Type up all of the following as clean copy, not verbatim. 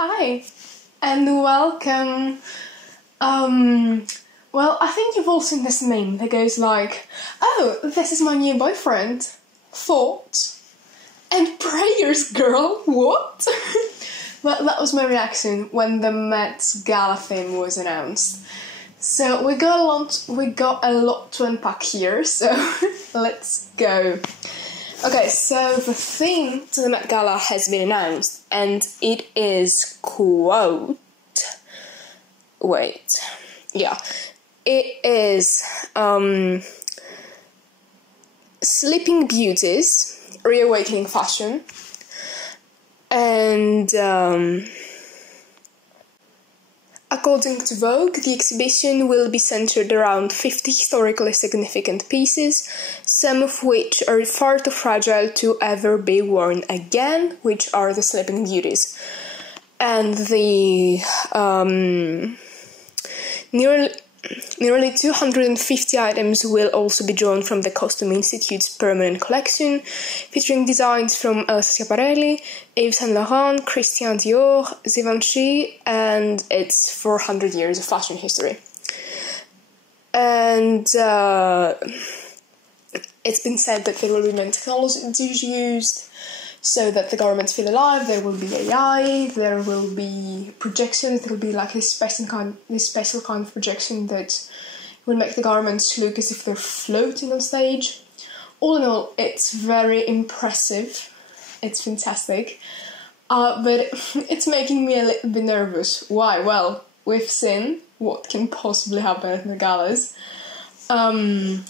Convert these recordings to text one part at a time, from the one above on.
Hi, and welcome. Well, I think you've all seen this meme that goes like, "Oh, this is my new boyfriend." Thought and prayers, girl. What? Well, that was my reaction when the Met Gala theme was announced. So we got a lot to unpack here. So let's go. Okay, so the theme to the Met Gala has been announced, and it is it is Sleeping Beauties, Reawakening Fashion, and according to Vogue, the exhibition will be centered around 50 historically significant pieces, some of which are far too fragile to ever be worn again, which are the Sleeping Beauties. And the nearly 250 items will also be drawn from the Costume Institute's permanent collection, featuring designs from Elsa Schiaparelli, Yves Saint Laurent, Christian Dior, Givenchy, and its 400 years of fashion history. And it's been said that there will be many technologies used so that the garments feel alive. There will be AI, there will be projections, there will be like this special kind of projection that will make the garments look as if they're floating on stage. All in all, it's very impressive. It's fantastic. But it's making me a little bit nervous. Why? Well, we've seen what can possibly happen at the galas. And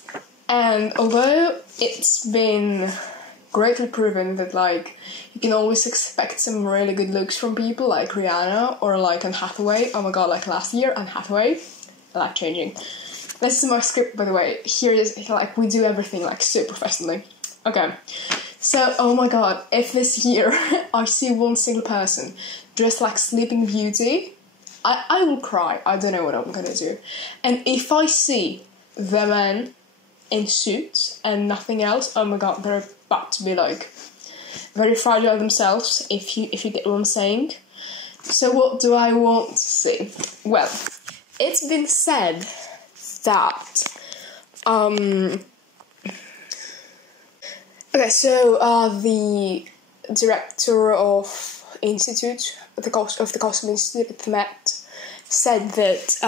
although it's been greatly proven that you can always expect some really good looks from people like Rihanna or like Anne Hathaway. Oh my god, like last year, Anne Hathaway, life-changing. This is my script, by the way. Here is we do everything so professionally. Okay, so oh my god, if this year I see one single person dressed like Sleeping Beauty, I will cry. I don't know what I'm gonna do. And if I see the men in suits and nothing else, oh my god, they're about to be very fragile themselves, if you get what I'm saying. So what do I want to see? Well, it's been said that the director of the Costume Institute at the Met said that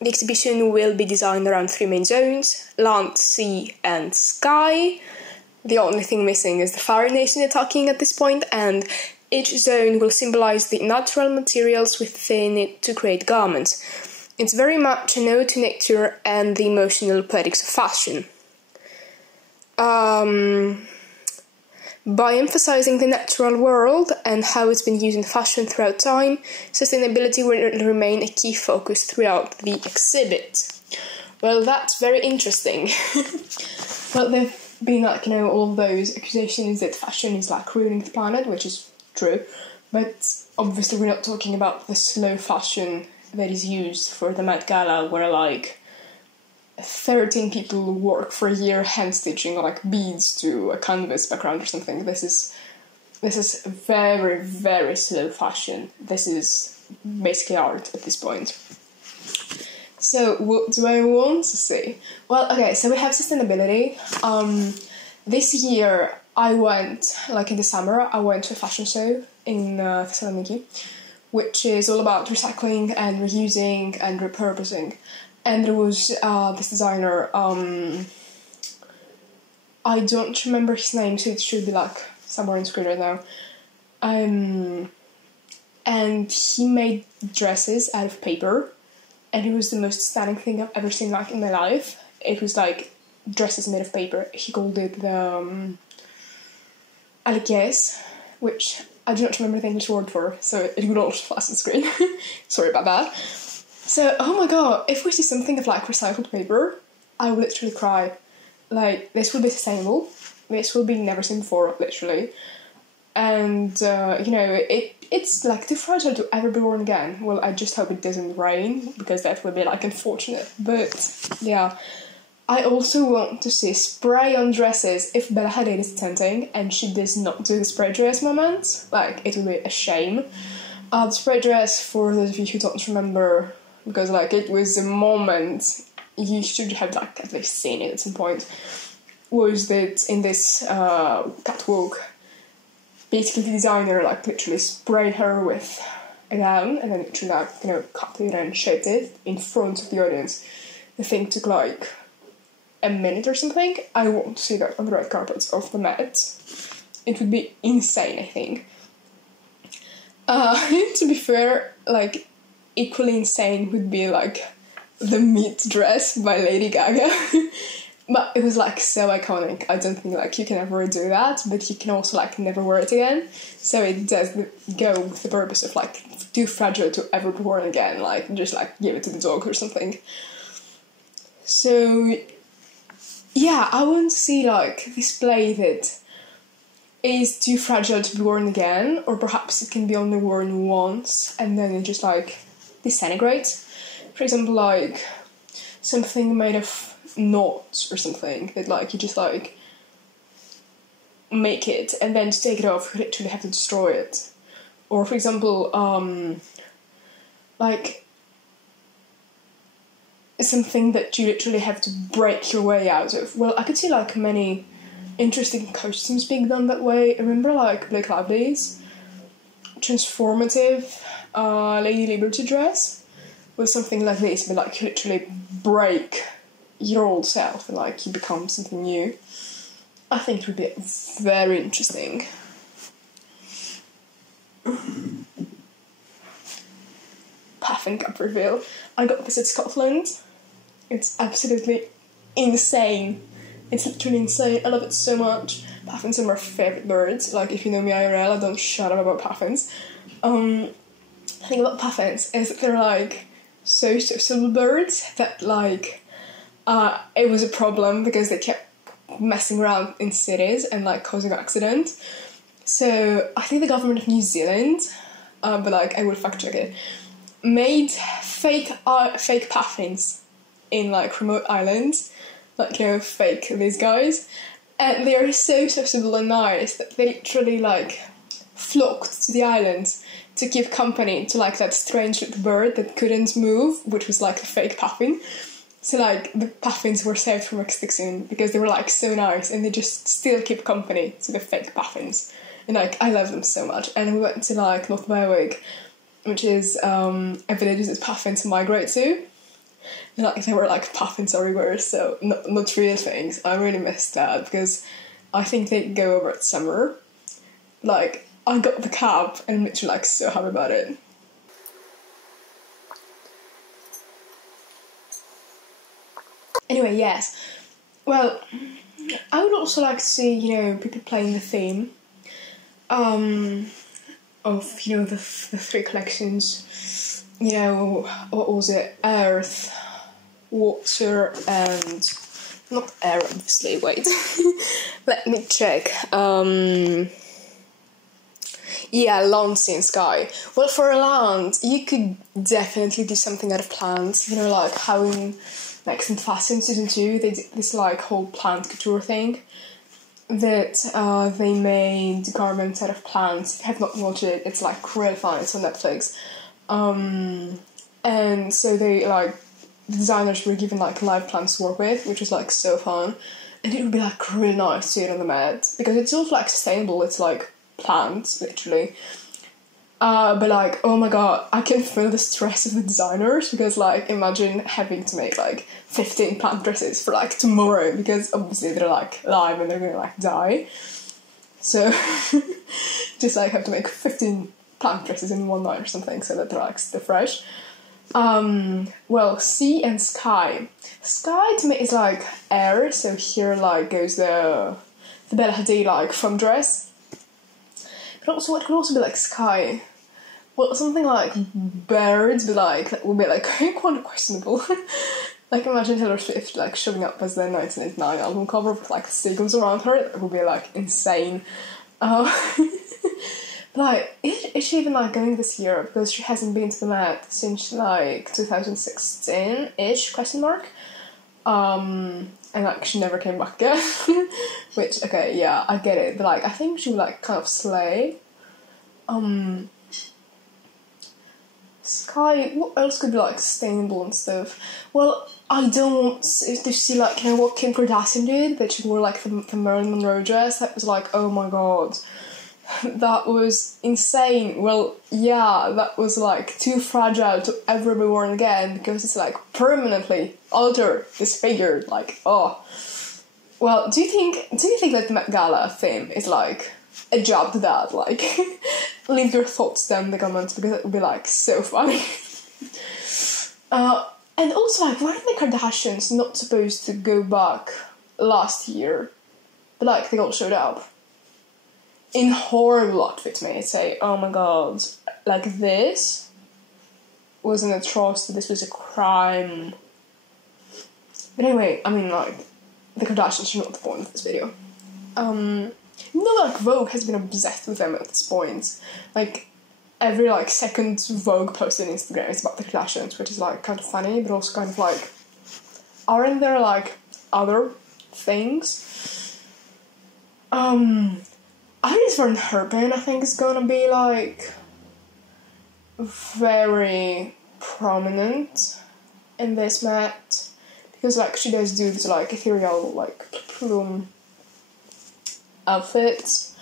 the exhibition will be designed around 3 main zones: land, sea, and sky. The only thing missing is the Fire Nation attacking at this point, and each zone will symbolize the natural materials within it to create garments. It's very much an ode to nature and the emotional poetics of fashion. By emphasizing the natural world and how it's been used in fashion throughout time, sustainability will remain a key focus throughout the exhibit. Well, that's very interesting. Well, there've been all those accusations that fashion is ruining the planet, which is true, but obviously we're not talking about the slow fashion that is used for the Met Gala, where 13 people work for a year hand-stitching beads to a canvas background or something. This is very, very slow fashion. This is basically art at this point. So what do I want to see? Well, okay, so we have sustainability. This year I went, in the summer, I went to a fashion show in Thessaloniki, which is all about recycling and reusing and repurposing. And there was this designer, I don't remember his name, so it should be somewhere on screen right now. And he made dresses out of paper, and it was the most stunning thing I've ever seen in my life. It was dresses made of paper. He called it the lowkey, which I do not remember the English word for, so it would also flash on the screen. Sorry about that. So, oh my god, if we see something of recycled paper, I will literally cry. This will be sustainable. This will be never seen before, literally. And, it's too fragile to ever be worn again. Well, I just hope it doesn't rain, because that would be unfortunate. But, yeah. I also want to see spray on dresses. If Bella Hadid is attending and she does not do the spray dress moment, it will be a shame. The spray dress, for those of you who don't remember, because like it was a moment you should have like at least seen it at some point, was that in this catwalk, basically the designer like literally sprayed her with a gown and then literally like, you know, cut it and shaped it in front of the audience. The thing took like a minute or something. I want to see that on the red carpets of the Met. It would be insane, I think. To be fair, like, equally insane would be, like, the meat dress by Lady Gaga. But it was, like, so iconic. I don't think, like, you can ever do that, but you can also, like, never wear it again. So it does go with the purpose of, like, too fragile to ever be worn again. Like, just, like, give it to the dog or something. So, yeah, I want to see, like, display that is too fragile to be worn again, or perhaps it can be only worn once and then it just like disintegrates. For example, like something made of knots or something that like you just like make it and then to take it off you literally have to destroy it. Or for example, like something that you literally have to break your way out of. Well, I could see like many interesting costumes being done that way. I remember like Blake Lively's transformative Lady Liberty dress was something like this, but like you literally break your old self and like you become something new. I think it would be very interesting. Puff and cup reveal. I got this at Scotland. It's absolutely insane. It's literally insane. I love it so much. Puffins are my favourite birds. Like, if you know me IRL, I don't shut up about puffins. The thing about puffins is that they're, like, so sociable birds that, like, it was a problem because they kept messing around in cities and, like, causing accidents. So, I think the government of New Zealand, but, like, I will fact check it, made fake puffins in, like, remote islands. Like, you know, fake these guys. And they're so sociable and nice that they literally, like, flocked to the islands to give company to, like, that strange little bird that couldn't move, which was, like, a fake puffin. So, like, the puffins were saved from extinction because they were, like, so nice and they just still keep company to the fake puffins. And, like, I love them so much. And we went to, like, North Berwick, which is a village that puffins migrate to. And, like, they were, like, puffins everywhere, so not real things. I really missed that, because I think they go over at summer. Like, I got the cab, and I'm literally, like, so happy about it. Anyway, yes. Well, I would also like to see, you know, people playing the theme of, you know, the three collections. You know, what was it? Earth, water, and not air, obviously. Wait, let me check. Yeah, land, sea, and sky. Well, for a land, you could definitely do something out of plants. You know, like how in like some Fashion Season 2, they did this like whole plant couture thing that they made garments out of plants. If you have not watched it, it's like really fun. It's on Netflix. And so they like the designers were given like live plants to work with, which was like so fun. And it would be like really nice to see it on the Met because it's also like sustainable. It's like plants, literally. But like, oh my god, I can feel the stress of the designers because like imagine having to make like 15 plant dresses for like tomorrow because obviously they're like live and they're gonna like die. So just like have to make 15 plant dresses in one night or something so that they're like still fresh. Well, sea and sky. Sky to me is like air, so here like goes the Bella Hadid like foam dress. But also it could also be like sky. Well, something like birds, but like that would be like quite questionable. Like imagine Taylor Swift like showing up as the 1989 album cover with like seagulls around her. It would be like insane. Like, is she even like going this year? Because she hasn't been to the Met since like 2016-ish, question mark. And like she never came back again. Which, okay, yeah, I get it. But like I think she would like kind of slay. Sky, what else could be like sustainable and stuff? Well, I don't want to see like, you know what Kim Kardashian did, that she wore like the Marilyn Monroe dress. That was like, oh my god, that was insane. Well, yeah, that was like too fragile to ever be worn again, because it's like permanently altered, disfigured. Like, oh, well, do you think that the Met Gala theme is like a job to that? Like, leave your thoughts down in the comments, because it would be like so funny. And also, like, why are the Kardashians not supposed to go back last year? But like, they all showed up in horrible outfits, may I say. Oh my god, like, this was an atrocity, this was a crime. But anyway, I mean, like, the Kardashians are not the point of this video. You know, like, Vogue has been obsessed with them at this point. Like, every, like, second Vogue post on Instagram is about the Kardashians, which is, like, kind of funny, but also kind of, like, aren't there, like, other things? Iris Van Herpen, I think, is gonna be, like, very prominent in this Met, because, like, she does do this, like, ethereal, like, plume outfits.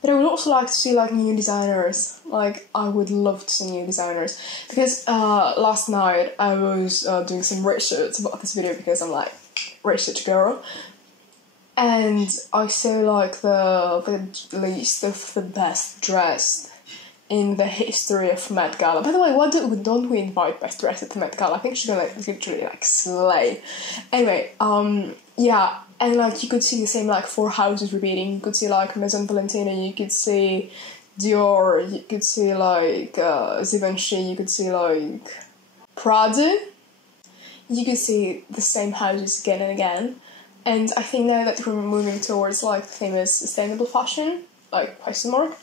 But I would also like to see, like, new designers. Like, I would love to see new designers, because last night I was doing some research about this video, because I'm like research girl, and I saw like the list of the best dressed in the history of Met Gala. By the way, why don't we invite best dressed at the Met Gala? I think she's gonna like literally like slay. Anyway, yeah. And, like, you could see the same, like, 4 houses repeating. You could see, like, Maison Valentina, you could see Dior, you could see, like, Givenchy, you could see, like, Prada. You could see the same houses again and again. And I think now that we're moving towards, like, the famous sustainable fashion, like, question mark,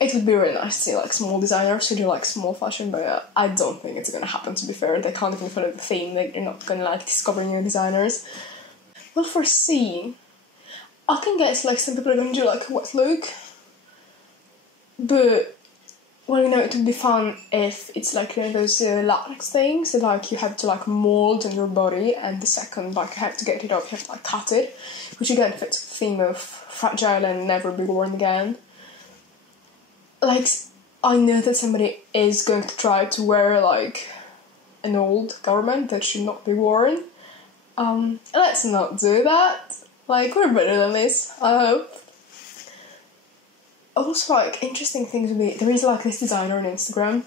it would be really nice to see, like, small designers who do, like, small fashion, but I don't think it's gonna happen, to be fair. They can't even follow the theme, they're not gonna, like, discover new designers. Well, for C, I can guess, like, some people are gonna do, like, a wet look. But, well, you know, it would be fun if it's, like, you know, those latex things that, like, you have to, like, mold in your body, and the second, like, you have to get it off, you have to, like, cut it. Which, again, fits the theme of fragile and never be worn again. Like, I know that somebody is going to try to wear, like, an old garment that should not be worn. Let's not do that. Like, we're better than this, I hope. Also, like, interesting things would be, there is, like, this designer on Instagram.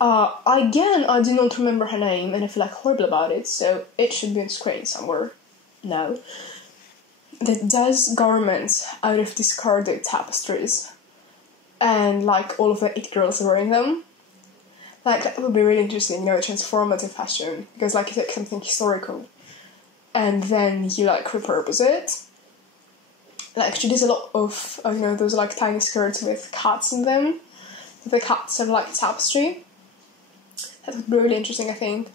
Again, I do not remember her name, and I feel, like, horrible about it, so it should be on screen somewhere now. That does garments out of discarded tapestries, and, like, all of the it girls are wearing them. Like, that would be really interesting, you know, transformative fashion, because, like, you take something historical, and then you, like, repurpose it. Like, she does a lot of, you know, those, like, tiny skirts with cats in them. The cats are, like, tapestry. That would be really interesting, I think.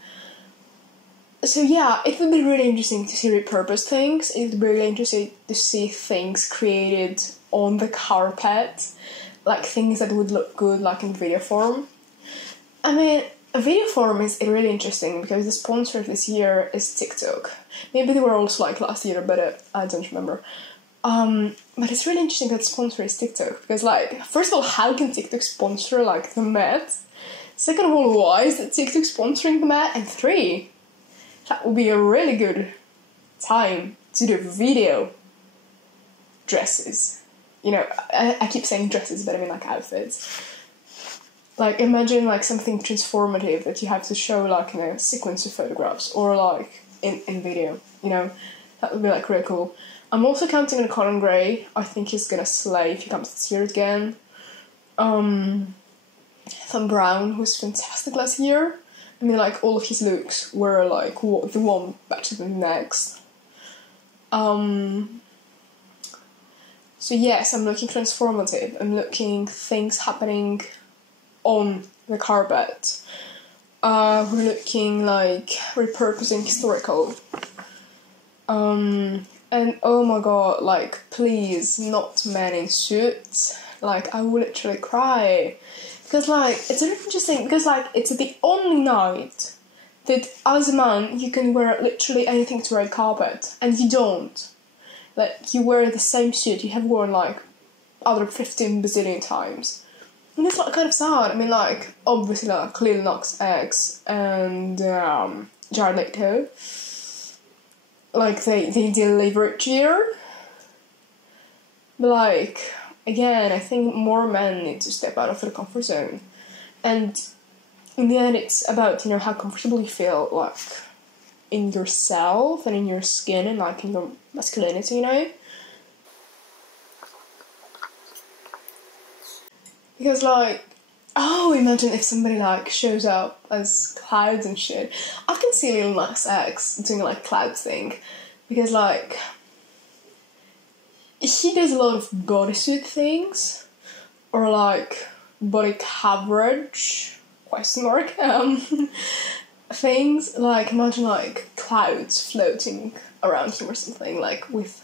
So, yeah, it would be really interesting to see repurposed things. It would be really interesting to see things created on the carpet. Like, things that would look good, like, in video form. I mean, a video form is really interesting, because the sponsor this year is TikTok. Maybe they were also, like, last year, but I don't remember. But it's really interesting that sponsor is TikTok, because, like, first of all, how can TikTok sponsor, like, the Met? Second of all, why is TikTok sponsoring the Met? And 3, that would be a really good time to do video dresses. You know, I keep saying dresses, but I mean, like, outfits. Like, imagine, like, something transformative that you have to show, like, in a sequence of photographs, or, like, in video, you know? That would be, like, really cool. I'm also counting on Colin Gray. I think he's gonna slay if he comes this year again. Thom Brown was fantastic last year. I mean, like, all of his looks were, like, the one better than the next. So, yes, I'm looking transformative. I'm looking things happening on the carpet. We're looking, like, repurposing historical. And oh my god, like, please, not men in suits. Like, I will literally cry. Because, like, it's really interesting, because, like, it's the only night that, as a man, you can wear literally anything to red carpet, and you don't. Like, you wear the same suit you have worn, like, other 15 bazillion times. And it's, like, kind of sad. I mean, like, obviously, like, Lil Nas X and Jared Leto, like, they deliver each year. But, like, again, I think more men need to step out of their comfort zone. And in the end, it's about, you know, how comfortable you feel, like, in yourself and in your skin and, like, in your masculinity, you know? Because, like, oh, imagine if somebody, like, shows up as clouds and shit. I can see Lil Nas X doing, like, clouds thing. Because, like, he does a lot of bodysuit things. Or, like, body coverage, question mark, things. Like, imagine, like, clouds floating around him or something, like, with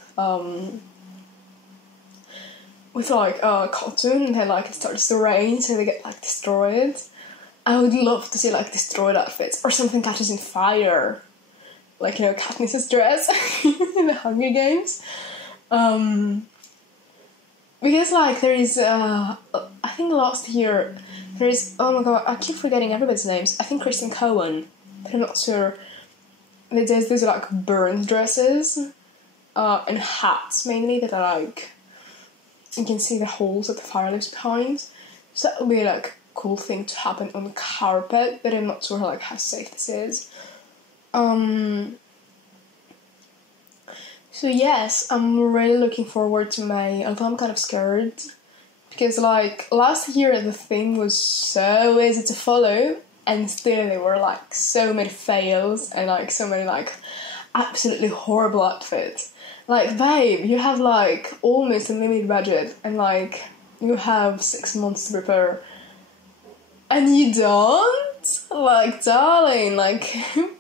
like, cotton, and then, like, it starts to rain, so they get, like, destroyed. I would love to see, like, destroyed outfits, or something catches in fire. Like, you know, Katniss's dress in the Hunger Games. Because, like, there is, I think last year, there is, oh my god, I keep forgetting everybody's names. I think Kristen Cohen, but I'm not sure. There's these, like, burned dresses, and hats, mainly, that are, like, you can see the holes that the fire leaves behind. So that would be, like, a cool thing to happen on the carpet, but I'm not sure, like, how safe this is. So yes, I'm really looking forward to May, although I'm kind of scared. Because, like, last year the theme was so easy to follow, and still there were, like, so many fails, and, like, so many, like, absolutely horrible outfits. Like, babe, you have, like, almost a limited budget, and, like, you have 6 months to prepare. And you don't? Like, darling, like,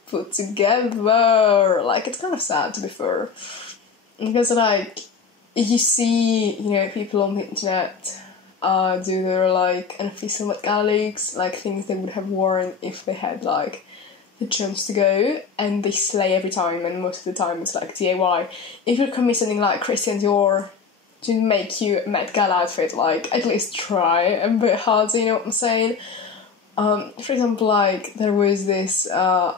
put together. Like, it's kind of sad, to be fair. Because, like, you see, you know, people on the internet do their, like, unofficial Gala looks, like, things they would have worn if they had, like, the chance to go, and they slay every time, and most of the time it's, like, DIY. If you're commissioning, like, Christian Dior to make you a Met Gala outfit, like, at least try a bit harder, you know what I'm saying? For example, like, there was this, I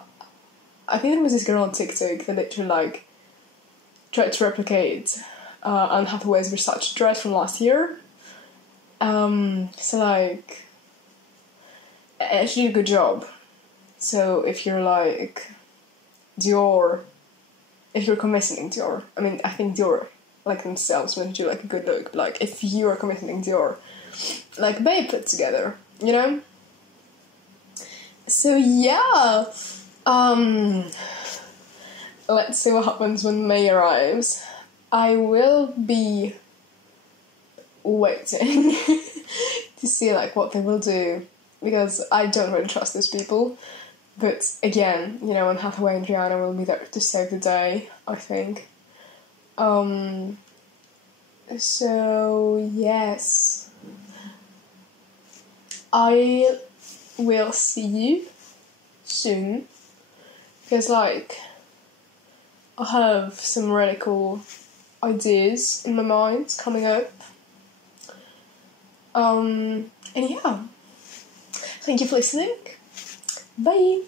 think there was this girl on TikTok that literally, like, tried to replicate Anne Hathaway's Versace dress from last year. So, like, and she did a good job. So if you're, like, Dior, if you're commissioning Dior, I mean, I think Dior, like, themselves want to do, like, a good look, but, like, if you are commissioning Dior, like, babe, put together, you know? So, yeah, let's see what happens when May arrives. I will be waiting to see, like, what they will do, because I don't really trust those people. But again, you know, Anne Hathaway and Rihanna will be there to save the day, I think. So, yes. I will see you soon. Because, like, I have some really cool ideas in my mind coming up. And yeah. Thank you for listening. Bye!